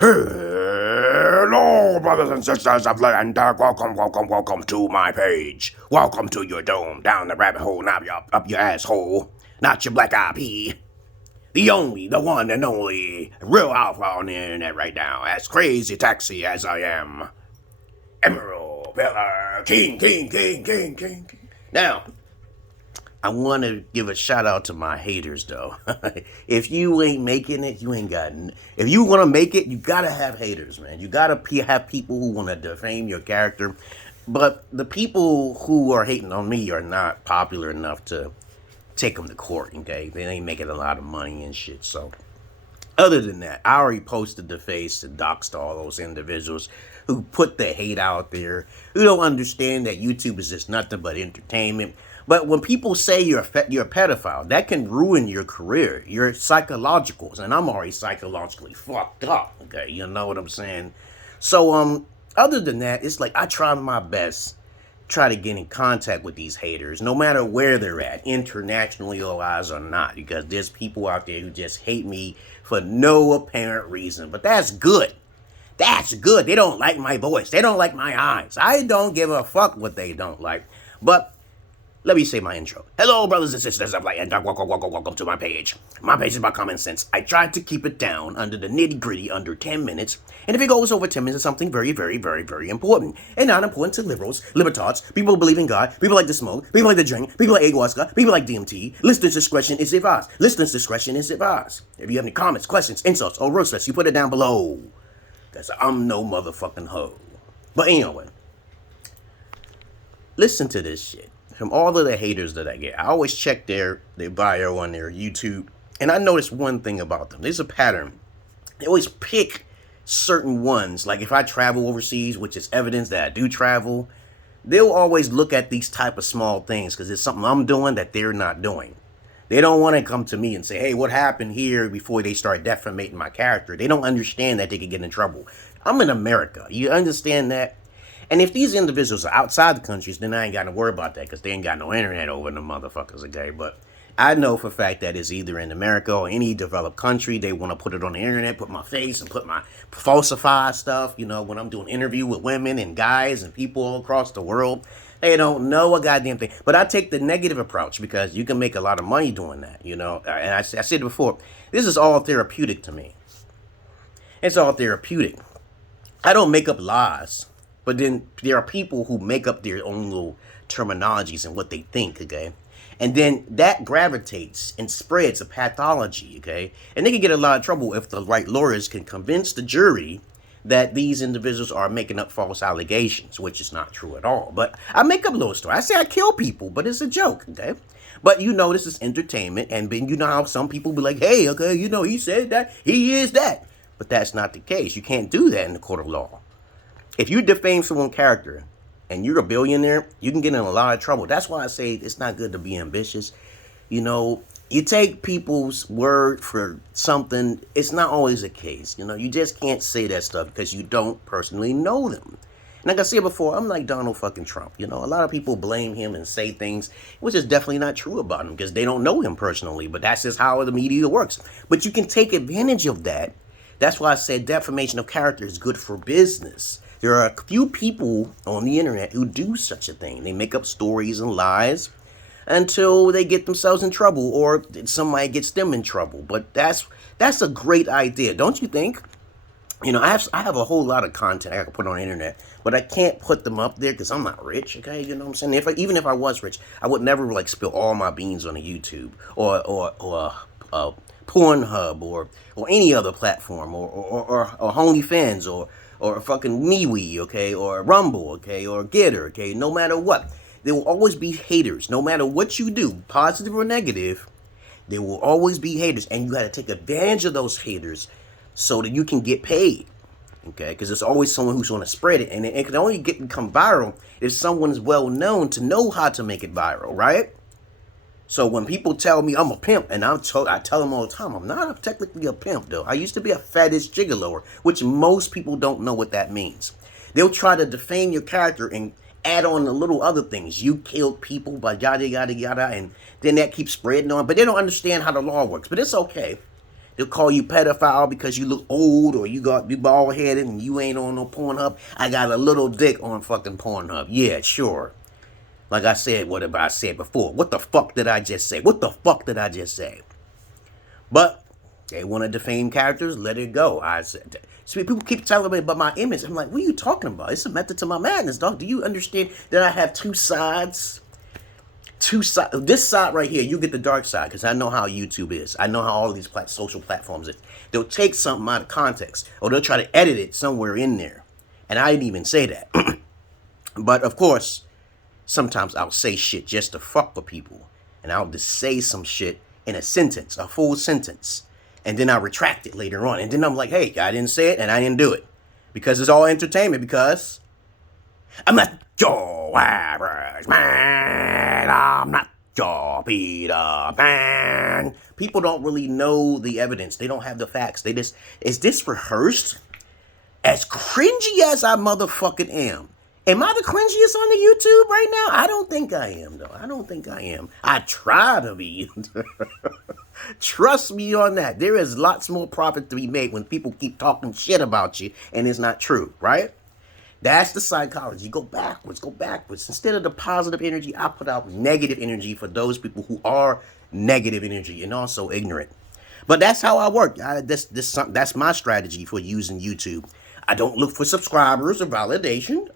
Hello, brothers and sisters of LINKTONEXT. Welcome to my page. Welcome to your dome, down the rabbit hole, not up your asshole. Not your black eye pea. The one and only real alpha on the internet right now, as crazy taxi as I am. Emerald Pillar King. Now, I want to give a shout out to my haters, though. If you ain't making it, you ain't got it. If you want to make it, you got to have haters, man. You got to have people who want to defame your character. But the people who are hating on me are not popular enough to take them to court, okay? They ain't making a lot of money and shit, so. Other than that, I already posted the face and doxed all those individuals who put the hate out there, who don't understand that YouTube is just nothing but entertainment. But when people say you're a pedophile, that can ruin your career, your psychologicals, and I'm already psychologically fucked up, okay? You know what I'm saying? So, other than that, it's like I try my best, try to get in contact with these haters, no matter where they're at, internationally or not, because there's people out there who just hate me for no apparent reason. But that's good. That's good. They don't like my voice. They don't like my eyes. I don't give a fuck what they don't like. But let me say my intro. Hello, brothers and sisters of LINKTONEXT. Welcome to my page. My page is about common sense. I tried to keep it down under the nitty-gritty under 10 minutes. And if it goes over 10 minutes, it's something very, very, very, very important. And not important to liberals, libertards, people who believe in God, people like to smoke, people like to drink, people like ayahuasca, people like DMT. Listeners' discretion is advised. Listeners' discretion is advised. If you have any comments, questions, insults, or roastless, you put it down below. Because I'm no motherfucking hoe. But anyway, listen to this shit. From all of the haters that I get, I always check their bio on their YouTube, and I noticed one thing about them. There's a pattern. They always pick certain ones. Like if I travel overseas, which is evidence that I do travel, they'll always look at these type of small things because it's something I'm doing that they're not doing. They don't want to come to me and say, hey, what happened here, before they start defamating my character. They don't understand that they could get in trouble. I'm in America. You understand that? And if these individuals are outside the countries, then I ain't got to worry about that because they ain't got no internet over them motherfuckers, okay? But I know for a fact that it's either in America or any developed country, they want to put it on the internet, put my face and put my falsified stuff, you know, when I'm doing interview with women and guys and people all across the world. They don't know a goddamn thing. But I take the negative approach because you can make a lot of money doing that, you know? And I said before, this is all therapeutic to me. It's all therapeutic. I don't make up lies. But then there are people who make up their own little terminologies and what they think, okay? And then that gravitates and spreads a pathology, okay? And they can get a lot of trouble if the right lawyers can convince the jury that these individuals are making up false allegations, which is not true at all. But I make up little stories. I say I kill people, but it's a joke, okay? But you know this is entertainment, and then you know how some people be like, hey, okay, you know, he said that, he is that. But that's not the case. You can't do that in the court of law. If you defame someone's character and you're a billionaire, you can get in a lot of trouble. That's why I say it's not good to be ambitious. You know, you take people's word for something. It's not always the case. You know, you just can't say that stuff because you don't personally know them. And like I said before, I'm like Donald fucking Trump. You know, a lot of people blame him and say things which is definitely not true about him because they don't know him personally. But that's just how the media works. But you can take advantage of that. That's why I said defamation of character is good for business. There are a few people on the internet who do such a thing. They make up stories and lies until they get themselves in trouble or somebody gets them in trouble. But that's a great idea, don't you think? You know, I have a whole lot of content I can put on the internet, but I can't put them up there because I'm not rich, okay? You know what I'm saying? Even if I was rich, I would never like spill all my beans on a YouTube or PORNHUB or any other platform or OnlyFans or fucking MeWe, okay, or Rumble, okay, or Getter, okay, no matter what. There will always be haters, no matter what you do, positive or negative, there will always be haters, and you got to take advantage of those haters so that you can get paid, okay, because there's always someone who's going to spread it, and it can only become viral if someone is well known to know how to make it viral, right? So when people tell me I'm a pimp, and I tell them all the time, I'm not technically a pimp, though. I used to be a fetish gigolo, which most people don't know what that means. They'll try to defame your character and add on the little other things. You killed people, but yada, yada, yada, and then that keeps spreading on. But they don't understand how the law works. But it's okay. They'll call you pedophile because you look old or you bald headed and you ain't on no Pornhub. I got a little dick on fucking Pornhub. Yeah, sure. Like I said, whatever I said before. What the fuck did I just say? What the fuck did I just say? But they want to defame characters, let it go. I said, see, people keep telling me about my image. I'm like, what are you talking about? It's a method to my madness, dog. Do you understand that I have two sides? This side right here, you get the dark side, because I know how YouTube is. I know how all these social platforms is. They'll take something out of context, or they'll try to edit it somewhere in there. And I didn't even say that. But of course, sometimes I'll say shit just to fuck with people. And I'll just say some shit in a sentence, a full sentence. And then I'll retract it later on. And then I'm like, hey, I didn't say it and I didn't do it. Because it's all entertainment, because I'm not your average man. I'm not your Peter Pan. People don't really know the evidence. They don't have the facts. They just, is this rehearsed? As cringy as I motherfucking am I the cringiest on the YouTube right now? I don't think I am, though. I don't think I am. I try to be. Trust me on that. There is lots more profit to be made when people keep talking shit about you and it's not true, right? That's the psychology. Go backwards, go backwards. Instead of the positive energy, I put out negative energy for those people who are negative energy and also ignorant. But that's how I work. That's my strategy for using YouTube. I don't look for subscribers or validation.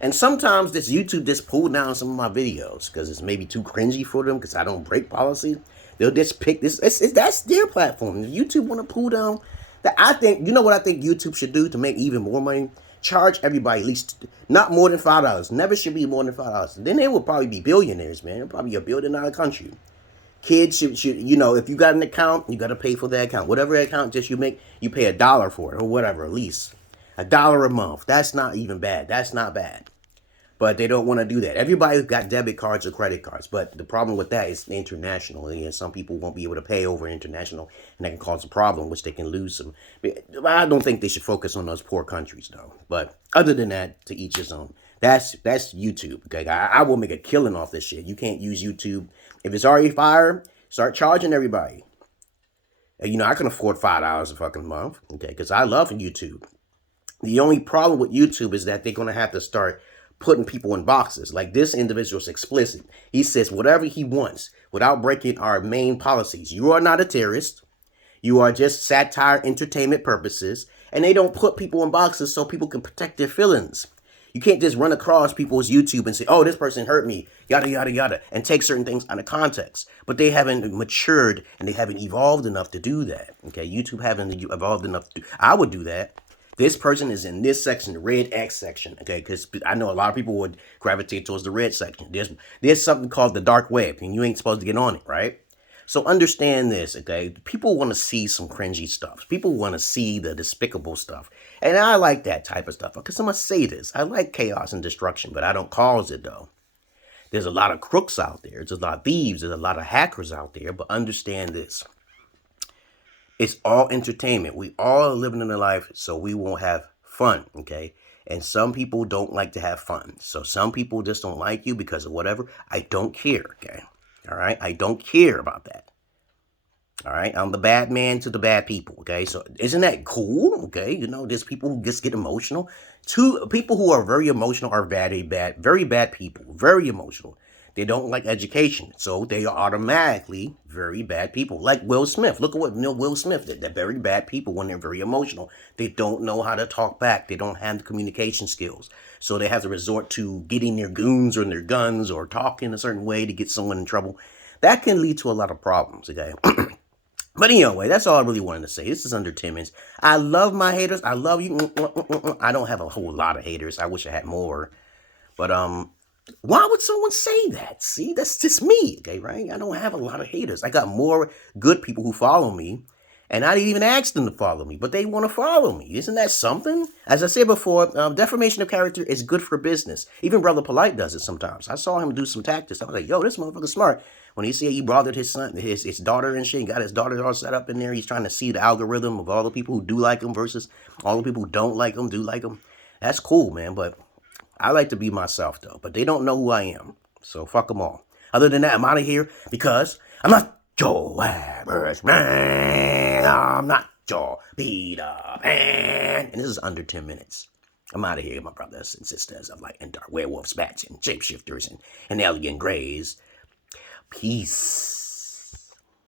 And sometimes this YouTube just pull down some of my videos because it's maybe too cringy for them because I don't break policy. They'll just pick this. That's their platform. If YouTube want to pull down, that I think, you know what I think YouTube should do to make even more money? Charge everybody at least not more than $5. Never should be more than $5. Then they will probably be billionaires, man. They'll probably be a $1 billion country. Kids should, you know, if you got an account, you got to pay for that account. Whatever account just you make, you pay $1 for it or whatever, at least. $1 a month. That's not even bad. That's not bad. But they don't want to do that. Everybody's got debit cards or credit cards. But the problem with that is internationally. And some people won't be able to pay over international. And that can cause a problem, which they can lose some. I don't think they should focus on those poor countries, though. But other than that, to each his own. That's YouTube. Okay, I will make a killing off this shit. You can't use YouTube. If it's already fire, start charging everybody. And, you know, I can afford $5 a fucking month. Okay, because I love YouTube. The only problem with YouTube is that they're going to have to start putting people in boxes. Like this individual's explicit. He says whatever he wants without breaking our main policies. You are not a terrorist. You are just satire entertainment purposes. And they don't put people in boxes so people can protect their feelings. You can't just run across people's YouTube and say, oh, this person hurt me, yada, yada, yada, and take certain things out of context. But they haven't matured and they haven't evolved enough to do that. Okay, YouTube haven't evolved enough to do. I would do that. This person is in this section, the red X section, okay? Because I know a lot of people would gravitate towards the red section. There's something called the dark web, and you ain't supposed to get on it, right? So understand this, okay? People want to see some cringy stuff. People want to see the despicable stuff. And I like that type of stuff, because I'm going to say this. I like chaos and destruction, but I don't cause it, though. There's a lot of crooks out there. There's a lot of thieves. There's a lot of hackers out there, but understand this. It's all entertainment. We all are living in a life, so we won't have fun, okay? And some people don't like to have fun. So some people just don't like you because of whatever. I don't care, okay? All right? I don't care about that. All right? I'm the bad man to the bad people, okay? So isn't that cool, okay? You know, there's people who just get emotional. Two people who are very emotional are very bad people. Very emotional. They don't like education, so they are automatically very bad people. Like Will Smith. Look at what Will Smith did. They're very bad people when they're very emotional. They don't know how to talk back. They don't have the communication skills. So they have to resort to getting their goons or their guns or talking a certain way to get someone in trouble. That can lead to a lot of problems, okay? But anyway, that's all I really wanted to say. This is under 10 minutes. I love my haters. I love you. I don't have a whole lot of haters. I wish I had more. But, why would someone say that? See, that's just me, okay, right? I don't have a lot of haters. I got more good people who follow me, and I didn't even ask them to follow me, but they want to follow me. Isn't that something? As I said before, defamation of character is good for business. Even Brother Polite does it sometimes. I saw him do some tactics. I was like, yo, this motherfucker's smart. When he said he bothered his son, his daughter and shit, he got his daughter all set up in there. He's trying to see the algorithm of all the people who do like him versus all the people who don't like him, do like him. That's cool, man, but I like to be myself, though. But they don't know who I am. So fuck them all. Other than that, I'm out of here because I'm not Your average man, I'm not your Peter Pan. And this is under 10 minutes. I'm out of here, my brothers and sisters of light and dark, werewolves, bats, and shapeshifters, and alien greys. Peace.